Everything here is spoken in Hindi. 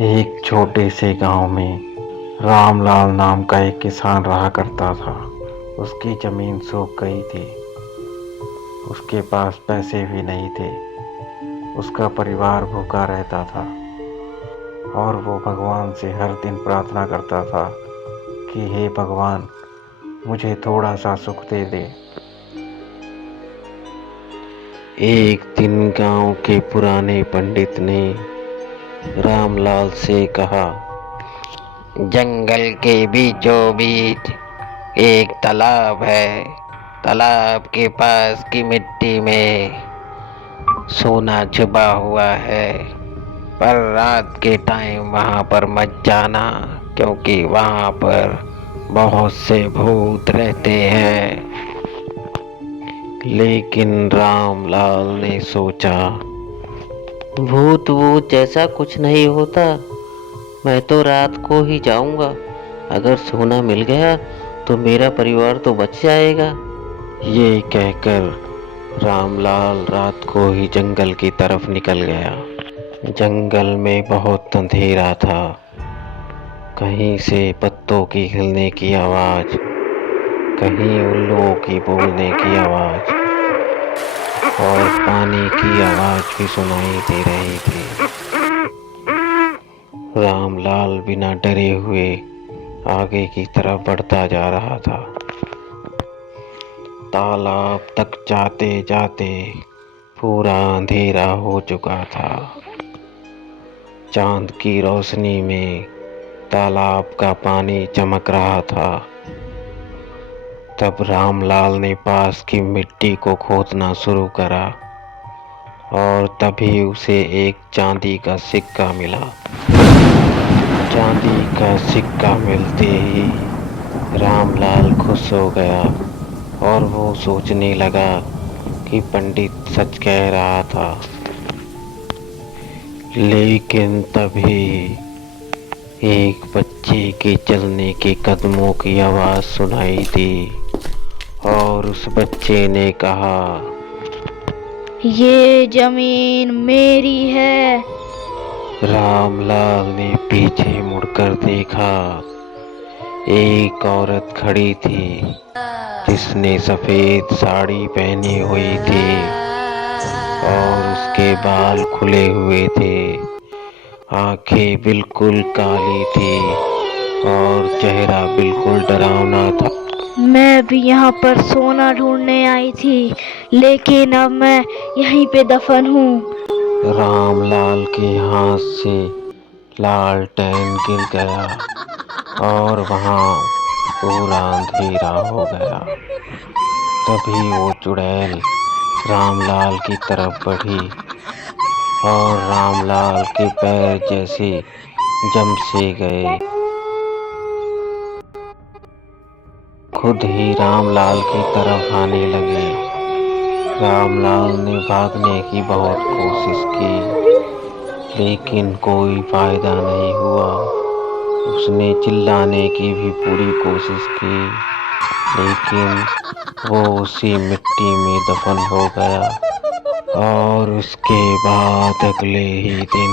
एक छोटे से गांव में रामलाल नाम का एक किसान रहा करता था। उसकी ज़मीन सूख गई थी। उसके पास पैसे भी नहीं थे। उसका परिवार भूखा रहता था और वो भगवान से हर दिन प्रार्थना करता था कि हे भगवान, मुझे थोड़ा सा सुख दे दे। एक दिन गांव के पुराने पंडित ने रामलाल से कहा, जंगल के बीचों बीच एक तालाब है। तालाब के पास की मिट्टी में सोना छुपा हुआ है, पर रात के टाइम वहां पर मत जाना, क्योंकि वहां पर बहुत से भूत रहते हैं। लेकिन रामलाल ने सोचा, भूत वूत जैसा कुछ नहीं होता। मैं तो रात को ही जाऊंगा। अगर सोना मिल गया तो मेरा परिवार तो बच जाएगा। ये कहकर रामलाल रात को ही जंगल की तरफ निकल गया। जंगल में बहुत अंधेरा था। कहीं से पत्तों की हिलने की आवाज, कहीं उल्लुओं की बोलने की आवाज और पानी की आवाज भी सुनाई दे रही थी। रामलाल बिना डरे हुए आगे की तरफ बढ़ता जा रहा था। तालाब तक जाते जाते पूरा अंधेरा हो चुका था। चांद की रोशनी में तालाब का पानी चमक रहा था। तब रामलाल ने पास की मिट्टी को खोदना शुरू करा और तभी उसे एक चांदी का सिक्का मिला। चांदी का सिक्का मिलते ही रामलाल खुश हो गया और वो सोचने लगा कि पंडित सच कह रहा था। लेकिन तभी एक बच्चे के चलने के कदमों की आवाज सुनाई दी और उस बच्चे ने कहा, ये जमीन मेरी है। रामलाल ने पीछे मुड़कर देखा। एक औरत खड़ी थी जिसने सफेद साड़ी पहनी हुई थी और उसके बाल खुले हुए थे। आंखें बिल्कुल काली थी और चेहरा बिल्कुल डरावना था। मैं भी यहाँ पर सोना ढूंढने आई थी, लेकिन अब मैं यहीं पे दफन हूँ। रामलाल के हाथ से लालटेन गिर गया और वहाँ पूरा अंधेरा हो गया। तभी वो चुड़ैल रामलाल की तरफ बढ़ी और रामलाल के पैर जैसे जम से गए। खुद ही रामलाल की तरफ आने लगे। रामलाल ने भागने की बहुत कोशिश की, लेकिन कोई फायदा नहीं हुआ। उसने चिल्लाने की भी पूरी कोशिश की, लेकिन वो उसी मिट्टी में दफन हो गया। और उसके बाद अगले ही दिन